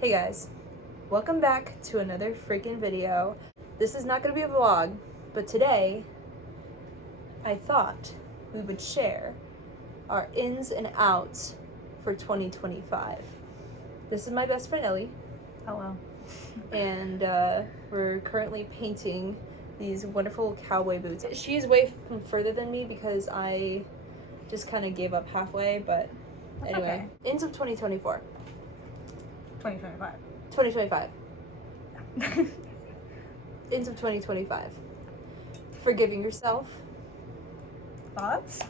Hey guys, welcome back to another freaking video. This is not going to be a vlog, but today I thought we would share our ins and outs for 2025. This is my best friend Ellie. Hello. And we're currently painting these wonderful cowboy boots. She's way further than me because I just kind of gave up halfway, but That's anyway. okay. Ins of 2024. 2025. 2025. Ins of 2025. Forgiving yourself. Thoughts?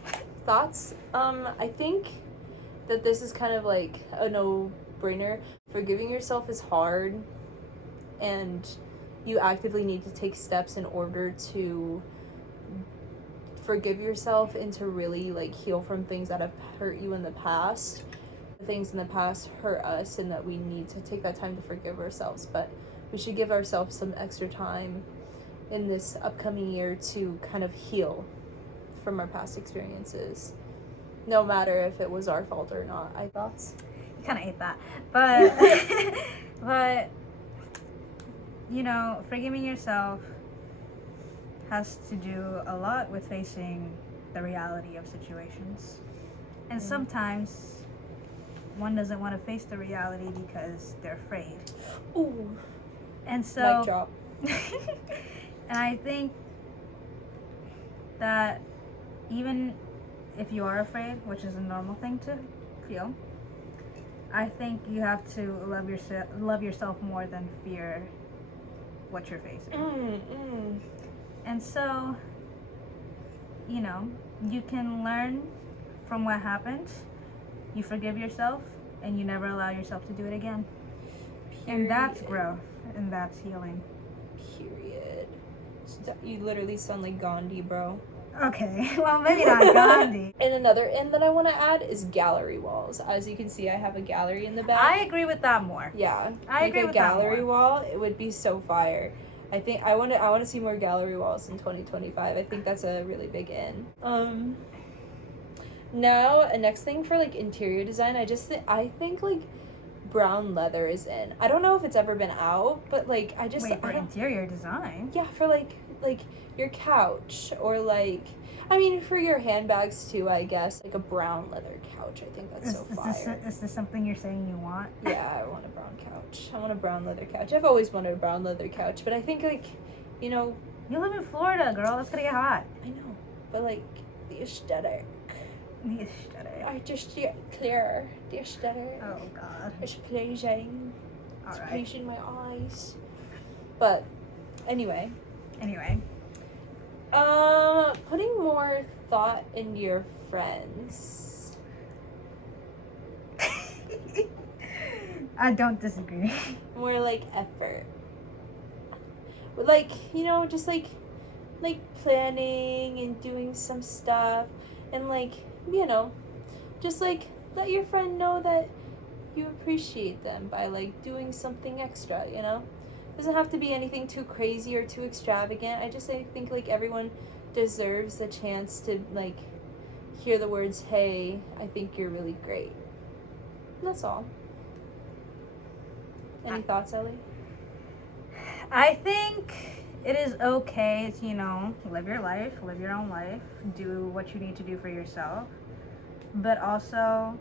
Thoughts? I think that this is kind of like a no-brainer. Forgiving yourself is hard, and you actively need to take steps in order to forgive yourself and to really like heal from things that have hurt you in the past. Things in the past hurt us, and that we need to take that time to forgive ourselves, but we should give ourselves some extra time in this upcoming year to kind of heal from our past experiences, no matter if it was our fault or not. Thoughts? You kind of ate that. But, but, you know, forgiving yourself has to do a lot with facing the reality of situations. And sometimes one doesn't want to face the reality because they're afraid. Ooh. And so, Mic drop. and I think that even if you are afraid, which is a normal thing to feel, I think you have to love yourself more than fear what you're facing. And so, you know, you can learn from what happened. You forgive yourself, and you never allow yourself to do it again. And that's growth, and that's healing. Period. You literally sound like Gandhi, bro. Okay, well, maybe not Gandhi. And another in that I want to add is gallery walls. As you can see, I have a gallery in the back. I agree with that more. Yeah, I agree with that more. a gallery wall. It would be so fire. I think I want to see more gallery walls in 2025. I think that's a really big in. Now, a next thing for like interior design, I think like brown leather is in. I don't know if it's ever been out, but like For interior design? Yeah, for like your couch, or like, I mean, for your handbags too, I guess. Like a brown leather couch. I think that's so fire. Is this something you're saying you want? Yeah, I want a brown couch. I want a brown leather couch. I've always wanted a brown leather couch, but I think like, you know, You live in Florida, girl. It's gonna get hot. I know, but like the aesthetic. The aesthetic. I just get clear. The aesthetic. Oh, God. It's pleasing. It's All right. pleasing my eyes. But anyway. Putting more thought in your friends. I don't disagree. More like effort. Like, you know, just like planning and doing some stuff, and like, you know, just like let your friend know that you appreciate them by like doing something extra, you know? Doesn't have to be anything too crazy or too extravagant. I think like everyone deserves the chance to like hear the words, "Hey, I think you're really great." And that's all. Any thoughts, Ellie? I think it is okay to, you know, live your life, live your own life, do what you need to do for yourself, but also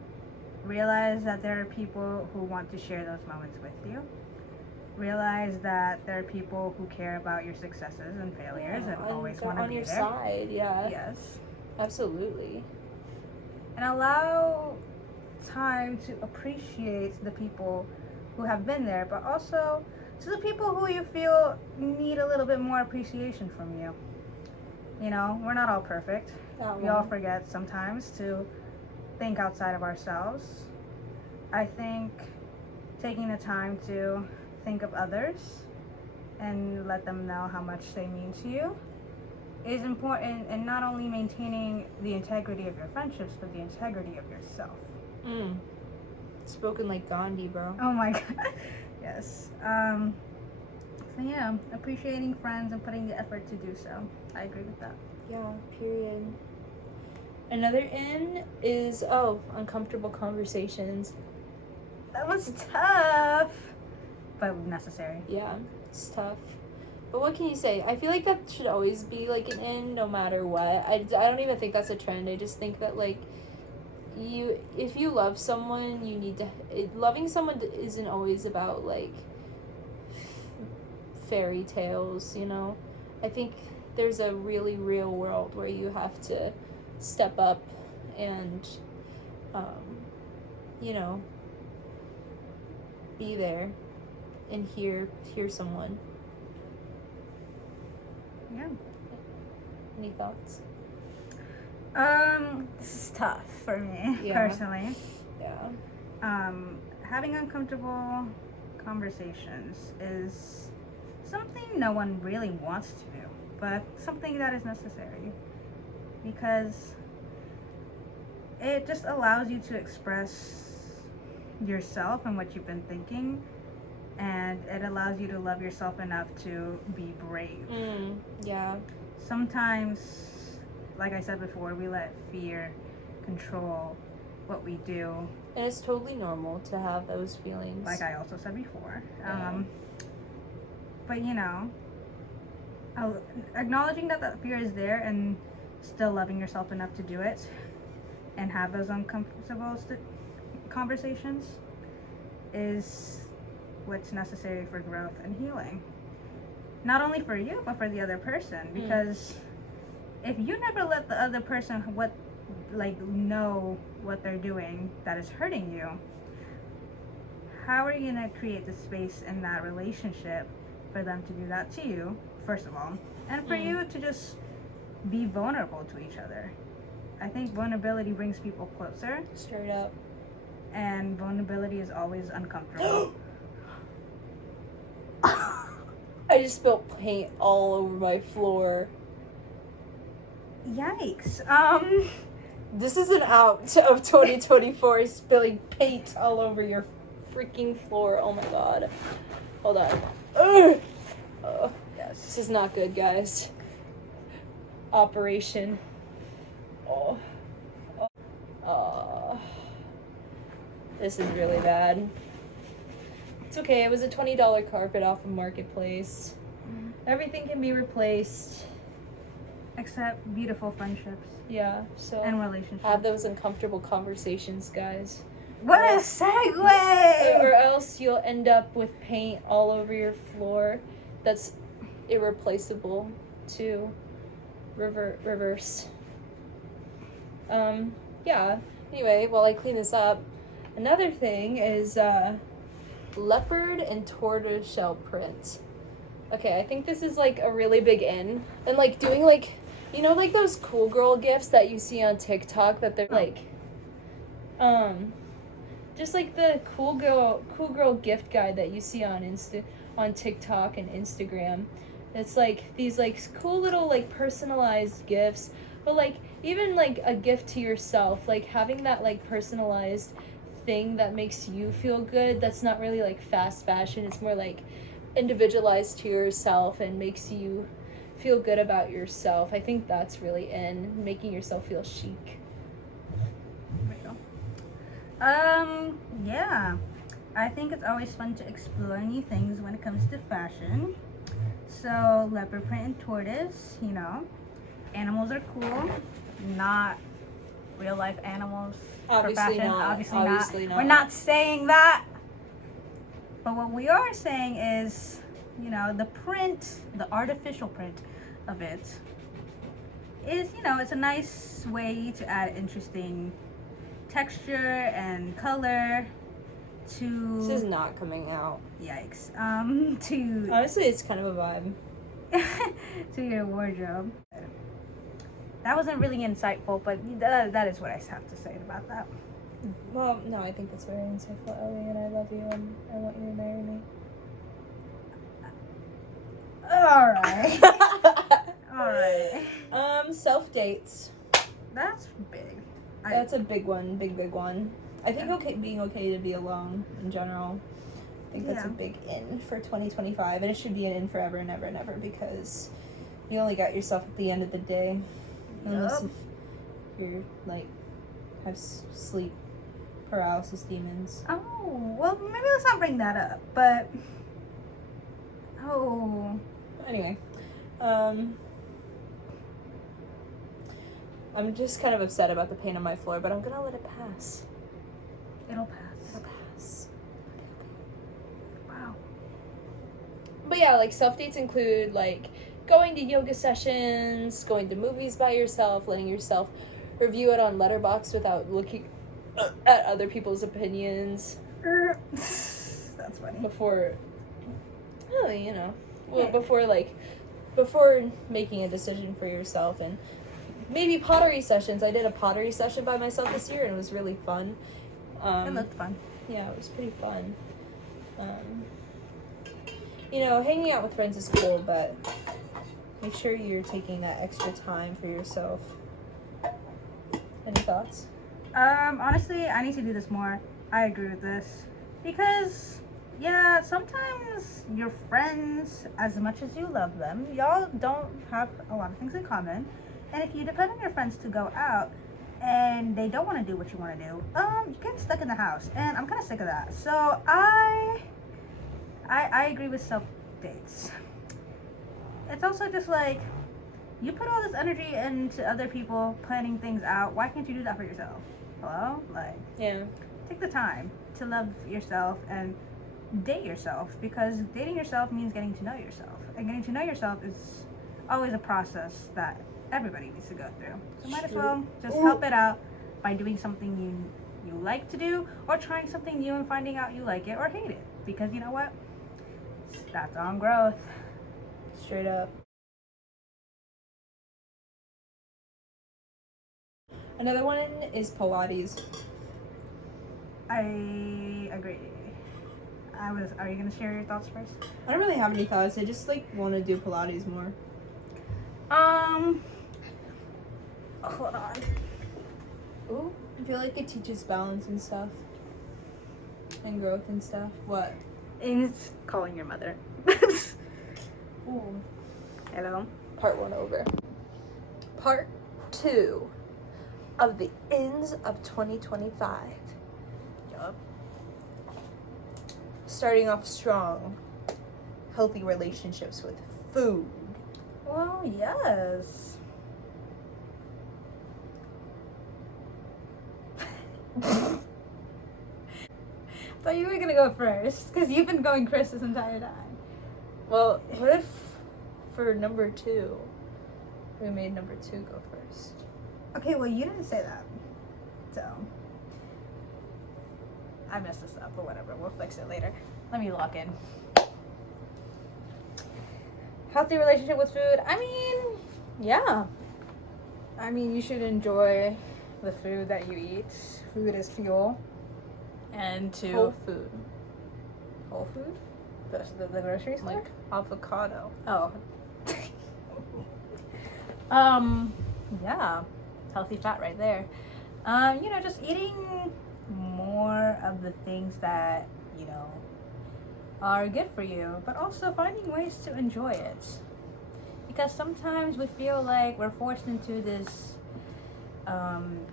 realize that there are people who want to share those moments with you. Realize that there are people who care about your successes and failures and always want to be there. On your side, yeah. Yes. Absolutely. And allow time to appreciate the people who have been there, but also to the people who you feel need a little bit more appreciation from you. You know, we're not all perfect. We all forget sometimes to think outside of ourselves. I think taking the time to think of others and let them know how much they mean to you is important, in not only maintaining the integrity of your friendships, but the integrity of yourself. Spoken like Gandhi, bro. Oh my God. Yes. So yeah, appreciating friends and putting the effort to do so. I agree with that. Yeah, period. Another in is, uncomfortable conversations. That was tough. but necessary. Yeah, it's tough. But what can you say? I feel like that should always be, like, an in no matter what. I don't even think that's a trend. I just think that, like, if you love someone, you need to... loving someone isn't always about, like, fairy tales, you know? I think there's a really real world where you have to step up and, you know, be there and hear someone. Yeah. Any thoughts? This is tough for me, personally. Yeah. Having uncomfortable conversations is something no one really wants to do, but something that is necessary, because it just allows you to express yourself and what you've been thinking, and it allows you to love yourself enough to be brave. Yeah. Sometimes, like I said before, we let fear control what we do. And it's totally normal to have those feelings. Like I also said before. Yeah. But, you know, acknowledging that fear is there and still loving yourself enough to do it and have those uncomfortable conversations is what's necessary for growth and healing. Not only for you, but for the other person. Because if you never let the other person know what they're doing that is hurting you, how are you going to create the space in that relationship for them to do that to you, first of all, and for you to just be vulnerable to each other? I think vulnerability brings people closer. Straight up. And vulnerability is always uncomfortable. I just spilled paint all over my floor. Yikes. This is an out of 2024, spilling paint all over your freaking floor. Oh my god. Hold on. Ugh. Oh, yes. This is not good, guys. Operation. This is really bad. It's okay, it was a $20 carpet off of Marketplace. Everything can be replaced. Except beautiful friendships. Yeah, so and relationships. Have those uncomfortable conversations, guys. What a segue! Or else you'll end up with paint all over your floor that's irreplaceable to reverse. Yeah. Anyway, while I clean this up, another thing is leopard and tortoiseshell print. Okay, I think this is like a really big in. And like doing like, you know, like those cool girl gifts that you see on TikTok that they're like, just like the cool girl gift guide that you see on TikTok and Instagram. It's like these like cool little like personalized gifts, but like even like a gift to yourself, like having that like personalized thing that makes you feel good. That's not really like fast fashion. It's more like individualized to yourself and makes you feel good about yourself. I think that's really in making yourself feel chic. Yeah. I think it's always fun to explore new things when it comes to fashion. So leopard print and tortoise, you know, animals are cool. Not real life animals Obviously for fashion. not. Obviously not. We're not saying that. But what we are saying is, you know, the print, the artificial print of it is, you know, it's a nice way to add interesting texture and color to... This is not coming out. Yikes. To... Honestly, it's kind of a vibe. to your wardrobe. That wasn't really insightful, but that is what I have to say about that. Well, no, I think that's very insightful, Ellie, and I love you, and I want you to marry me. Alright. Self-dates. That's big. That's a big one, big one. I think being okay to be alone in general. I think that's a big in for 2025, and it should be an in forever and ever and ever, because you only got yourself at the end of the day. Unless if you're like have sleep paralysis demons. Oh, well, maybe let's not bring that up, but Oh. Anyway, I'm just kind of upset about the pain on my floor, but I'm gonna let it pass. It'll pass. It'll pass. Wow. But yeah, like self-dates include like going to yoga sessions, going to movies by yourself, letting yourself review it on Letterboxd without looking at other people's opinions. That's funny. Before, really, you know, well, Yeah. before making a decision for yourself. And maybe pottery sessions. I did a pottery session by myself this year, and it was really fun. It looked fun. Yeah, it was pretty fun. You know, hanging out with friends is cool, but make sure you're taking that extra time for yourself. Any thoughts? Honestly, I need to do this more. I agree with this. Because, yeah, sometimes your friends, as much as you love them, y'all don't have a lot of things in common. And if you depend on your friends to go out and they don't want to do what you want to do, you get stuck in the house. And I'm kind of sick of that. So I agree with self dates. It's also just like, you put all this energy into other people planning things out. Why can't you do that for yourself? Hello? Like, Yeah. take the time to love yourself and date yourself, because dating yourself means getting to know yourself. And getting to know yourself is always a process that everybody needs to go through. So might as well just help it out by doing something you like to do, or trying something new and finding out you like it or hate it. Because you know what? That's on growth. Straight up. Another one is Pilates. I agree. Are you gonna share your thoughts first? I don't really have any thoughts. I just like want to do Pilates more. Hold on. Ooh, I feel like it teaches balance and stuff. And growth and stuff. What? It's calling your mother. Ooh. Hello. Part 1 over. Part 2 of the ends of 2025. Yup. Starting off strong. Healthy relationships with food. Well, yes. Thought you were gonna go first, because you've been going first this entire time. Well, what if for number 2, we made number 2 go first? Okay, well, you didn't say that. So, I messed this up, but whatever. We'll fix it later. Let me lock in. Healthy relationship with food. I mean, yeah. I mean, you should enjoy the food that you eat. Food is fuel. And to... Whole food. Whole food? The grocery store? Like avocado. Oh. Yeah. Healthy fat right there. You know, just eating more of the things that, you know, are good for you, but also finding ways to enjoy it. Because sometimes we feel like we're forced into this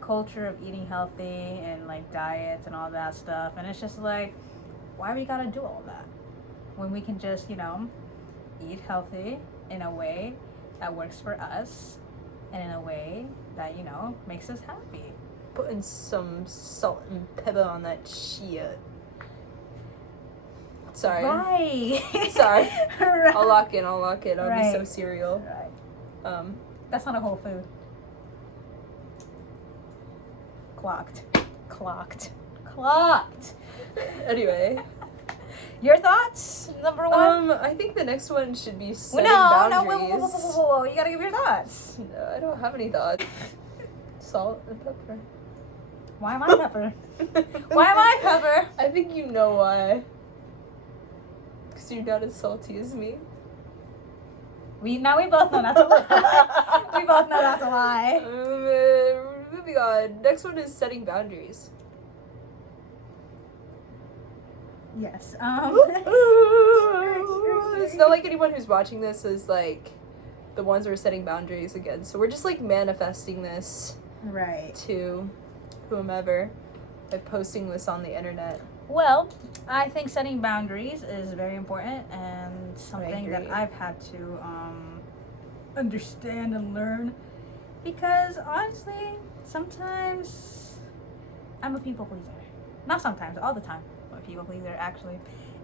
culture of eating healthy and like diets and all that stuff, and it's just like, why we gotta do all that when we can just, you know, eat healthy in a way that works for us and in a way that, you know, makes us happy. Putting some salt and pepper on that shit. Sorry. Right. Sorry. Right. I'll lock in. I'll be Right. so cereal. Right. That's not a whole food. Clocked. Anyway. Your thoughts? Number one? I think the next one should be setting No, boundaries. whoa. You gotta give your thoughts. No, I don't have any thoughts. Salt and pepper. Why am I pepper? Why am I pepper? I think you know why. Because you're not as salty as me. We both know that's a lie. We both know that's a lie. Moving on. Next one is setting boundaries. Yes. It's not like anyone who's watching this is like the ones we're setting boundaries against. So we're just like manifesting this Right. to whomever by posting this on the internet. Well, I think setting boundaries is very important and something that agree. I've had to understand and learn because honestly, sometimes I'm a people pleaser. Not sometimes, all the time. I'm a people pleaser actually.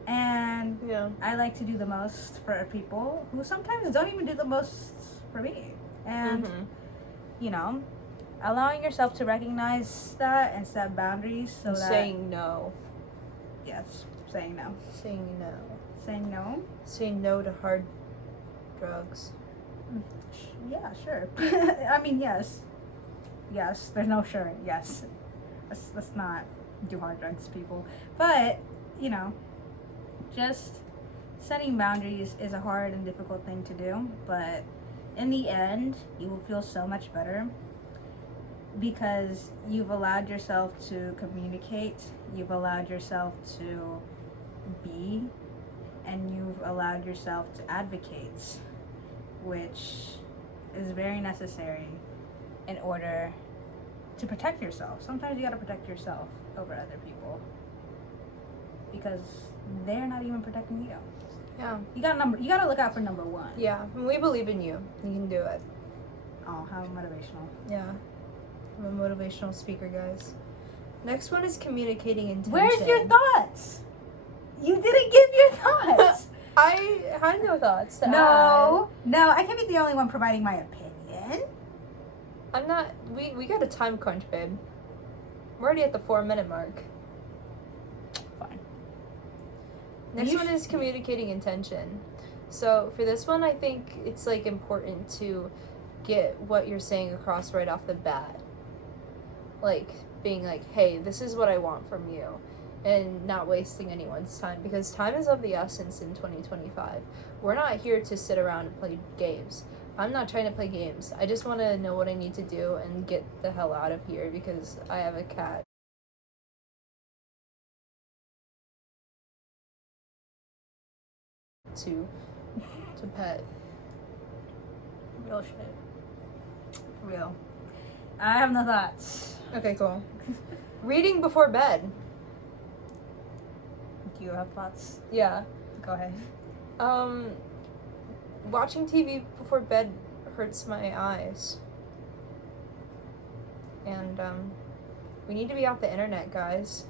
And Yeah. I like to do the most for people who sometimes don't even do the most for me. And Mhm. you know, allowing yourself to recognize that and set boundaries so that Saying no. yes, saying no. Saying no. Saying no? Saying no to hard drugs. Yeah, sure. I mean, yes. Yes, there's no sure. Yes. Let's not do hard drugs, people. But, you know, just setting boundaries is a hard and difficult thing to do. But in the end, you will feel so much better because you've allowed yourself to communicate, you've allowed yourself to be, and you've allowed yourself to advocate, which is very necessary in order to protect yourself. Sometimes you gotta protect yourself over other people because they're not even protecting you. Yeah. You gotta look out for number one. Yeah. We believe in you. You can do it. Oh, how motivational. Yeah. I'm a motivational speaker, guys. Next one is communicating intention. Where's your thoughts? You didn't give your thoughts. I had no thoughts to No, I can't be the only one providing my opinion. add. I'm not. We got a time crunch, babe. We're already at the 4-minute mark. Fine. Next one is communicating intention. So for this one, I think it's like important to get what you're saying across right off the bat. Like being like, hey, this is what I want from you, and not wasting anyone's time, because time is of the essence in 2025. We're not here to sit around and play games. I'm not trying to play games. I just want to know what I need to do and get the hell out of here because I have a cat. To pet. Real shit. Real. I have no thoughts. Okay, cool. Reading before bed. Do you have thoughts? Yeah. Go ahead. Watching TV before bed hurts my eyes. And, we need to be off the internet, guys.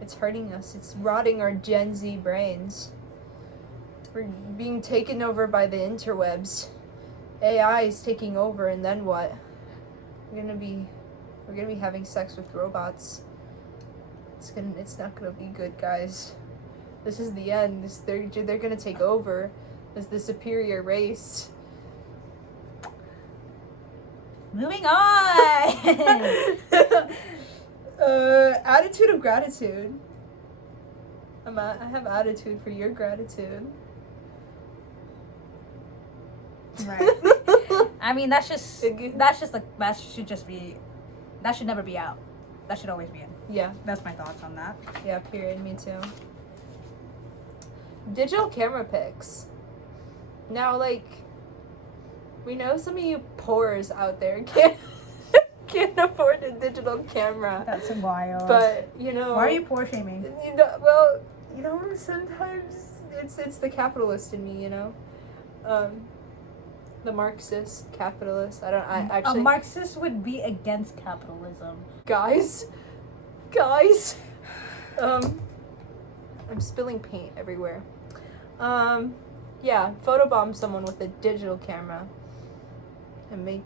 It's hurting us. It's rotting our Gen Z brains. We're being taken over by the interwebs. AI is taking over, and then what? We're gonna be having sex with robots. It's not gonna be good, guys. This is the end. They're gonna take over as the superior race. Moving on. Attitude of gratitude. I have attitude for your gratitude. Right. I mean, that should never be out. That should always be in. Yeah. That's my thoughts on that. Yeah, period. Me too. Digital camera pics. Now, like, we know some of you poors out there can't afford a digital camera. That's wild. But, you know. Why are you poor shaming? Sometimes it's the capitalist in me, you know. The Marxist capitalist. I actually. A Marxist would be against capitalism. Guys. I'm spilling paint everywhere. Yeah, photobomb someone with a digital camera and make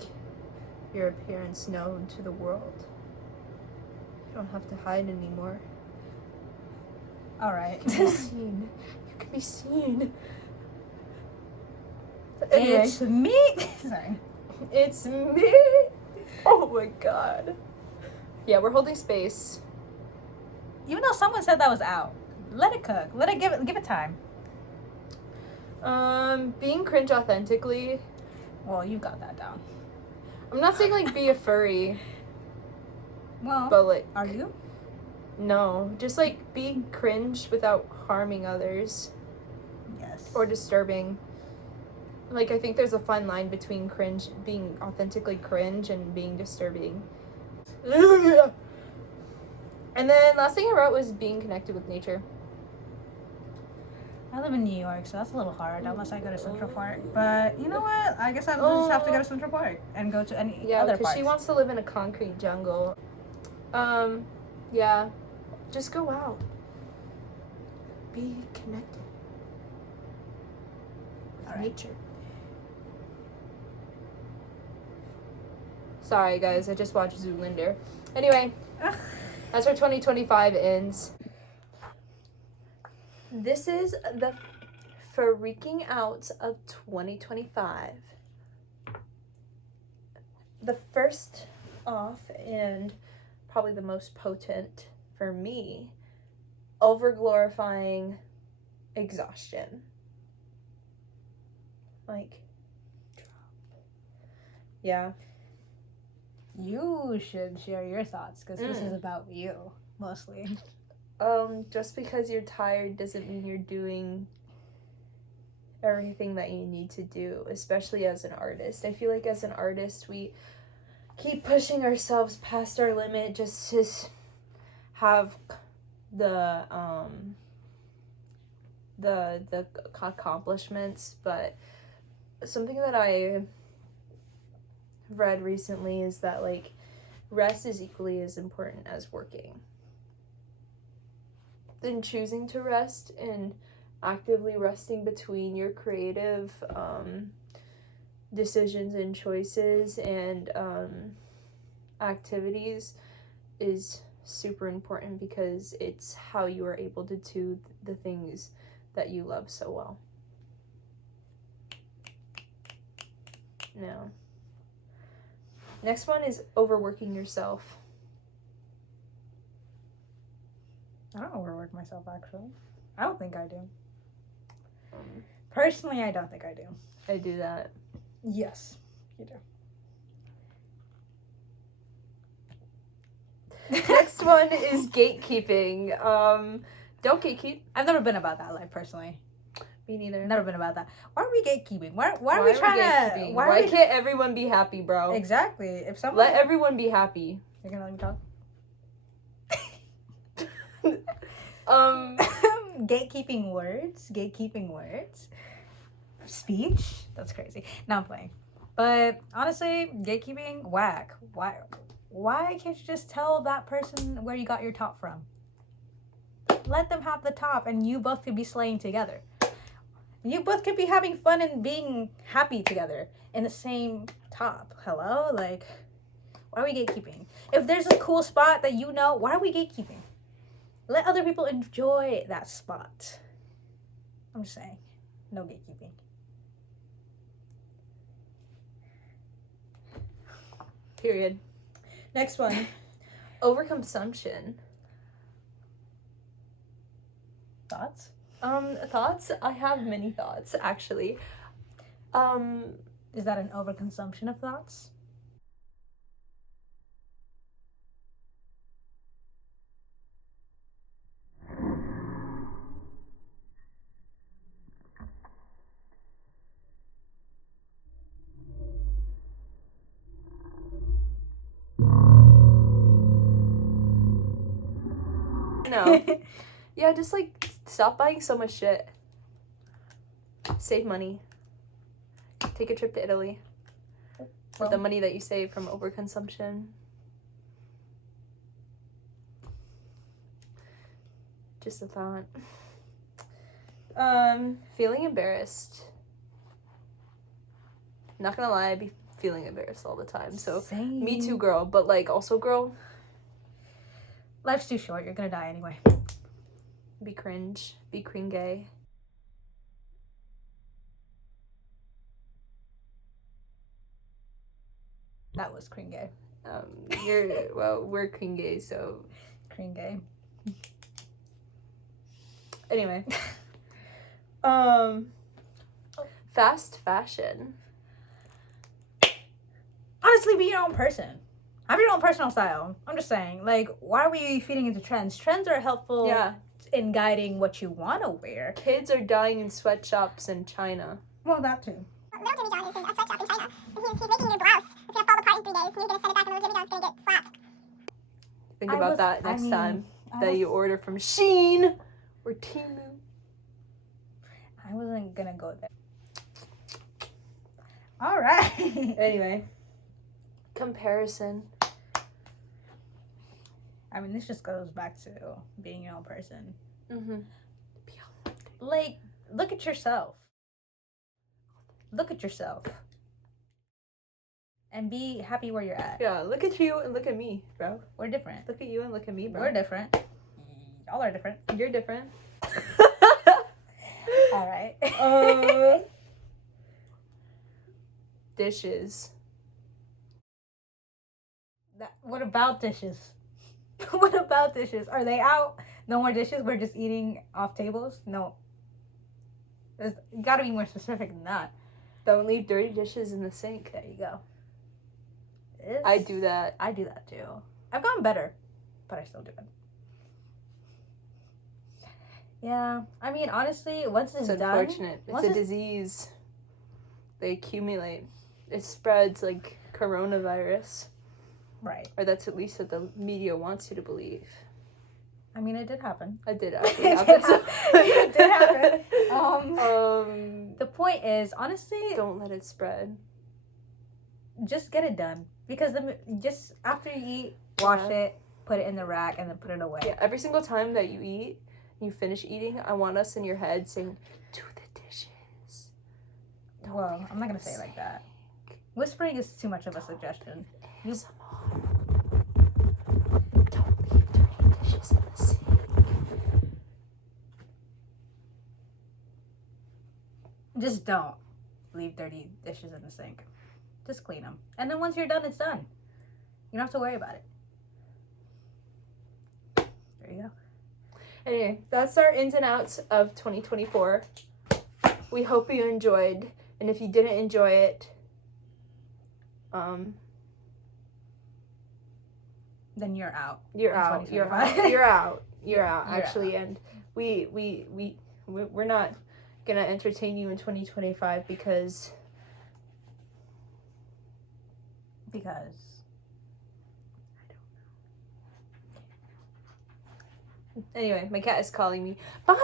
your appearance known to the world. You don't have to hide anymore. All right. You can be seen. You can be seen. Anyway. It's me. Sorry. It's me. Oh my god. Yeah, we're holding space. Even though someone said that was out, let it cook. Let it give it time. Being cringe authentically. Well, you got that down. I'm not saying like be a furry, Well, but like are you? no, just like be cringe without harming others Yes. or disturbing. Like I think there's a fine line between cringe, being authentically cringe, and being disturbing. And then last thing I wrote was being connected with nature. I live in New York, so that's a little hard unless I go to Central Park. But you know what? I guess I'll just have to go to Central Park and go to any Yeah, other because parks. she wants to live in a concrete jungle. Yeah. Just go out. Be connected with nature. Sorry, guys. I just watched Zoolander. Anyway, that's where 2025 ends. This is the freaking out of 2025. The first off, and probably the most potent for me, over-glorifying exhaustion. Like, yeah. You should share your thoughts, because this is about you, mostly. Just because you're tired doesn't mean you're doing everything that you need to do, especially as an artist. I feel like as an artist, we keep pushing ourselves past our limit just to have the accomplishments. But something that I read recently is that, like, rest is equally as important as working. Then choosing to rest and actively resting between your creative decisions and choices and activities is super important, because it's how you are able to do the things that you love so well. No. Next one is overworking yourself. I don't overwork myself, actually. I don't think I do. Personally, I don't think I do. I do that. Yes, you do. Next one is gatekeeping. Don't gatekeep. I've never been about that life, personally. Me neither. Never been about that. Why are we gatekeeping? Why are we trying to... Why can't everyone be happy, bro? Exactly. If someone... Let everyone be happy. You're gonna let me talk? Gatekeeping words, speech. That's crazy. No, I'm playing. But honestly, gatekeeping, whack. Why can't you just tell that person where you got your top from? Let them have the top, and you both could be slaying together. You both could be having fun and being happy together in the same top. Hello? Like, why are we gatekeeping? If there's a cool spot that you know, why are we gatekeeping? Let other people enjoy that spot. I'm just saying. No gatekeeping. Period. Next one. Overconsumption. Thoughts? Thoughts? I have many thoughts, actually. Is that an overconsumption of thoughts? No. Yeah, just, like, stop buying so much shit. Save money. Take a trip to Italy. With the money that you save from overconsumption. Just a thought. Feeling embarrassed. Not gonna lie, I be feeling embarrassed all the time. So, Same. Me too, girl. But, like, also, girl, Life's too short. You're gonna die anyway. be cringe. Be cringe. That was cringe. We're cringe, so. Cringe. Anyway. Fast fashion. Honestly, be your own person. Have your own personal style. I'm just saying, like, why are we feeding into trends? Trends are helpful in guiding what you want to wear. Kids are dying in sweatshops in China. Well, that too. Little Jimmy John is in a sweatshop in China, and he's making your blouse. It's gonna fall apart in 3 days, and you're gonna send it back, and little Jimmy John's gonna get slapped. Think about that next time I that was- you order from Shein or Temu. I wasn't gonna go there. All right. Anyway, comparison. I mean, this just goes back to being your own person. Mm-hmm. Like, look at yourself. Look at yourself. And be happy where you're at. Yeah, look at you and look at me, bro. We're different. Look at you and look at me, bro. We're different. Y'all are different. You're different. All right. Dishes. What about dishes? What about dishes? Are they out? No more dishes? We're just eating off tables? No. You gotta be more specific than that. Don't leave dirty dishes in the sink. There you go. I do that. I do that too. I've gotten better, but I still do it. Yeah, I mean, honestly, once it's It's done, unfortunate. It's a disease. They accumulate. It spreads like coronavirus. right? Or that's at least what the media wants you to believe. I mean, it did happen. I did It actually did happen. It did happen. The point is, honestly, Don't let it spread. just get it done because just after you eat, wash it, put it in the rack, and then put it away. Yeah, every single time that you eat, you finish eating, I want us in your head saying, "Do the dishes." Well, I'm not gonna say it like that. Whispering is too much of a suggestion. ASMR. Don't leave dirty dishes in the sink. Just don't leave dirty dishes in the sink. Just clean them. And then once you're done, it's done. You don't have to worry about it. There you go. Anyway, that's our ins and outs of 2024. We hope you enjoyed. And if you didn't enjoy it, Then you're out. you're in out. You're 2025. out. You're out. You're out, You're actually. And we're not gonna entertain you in 2025 because anyway, my cat is calling me. Bye.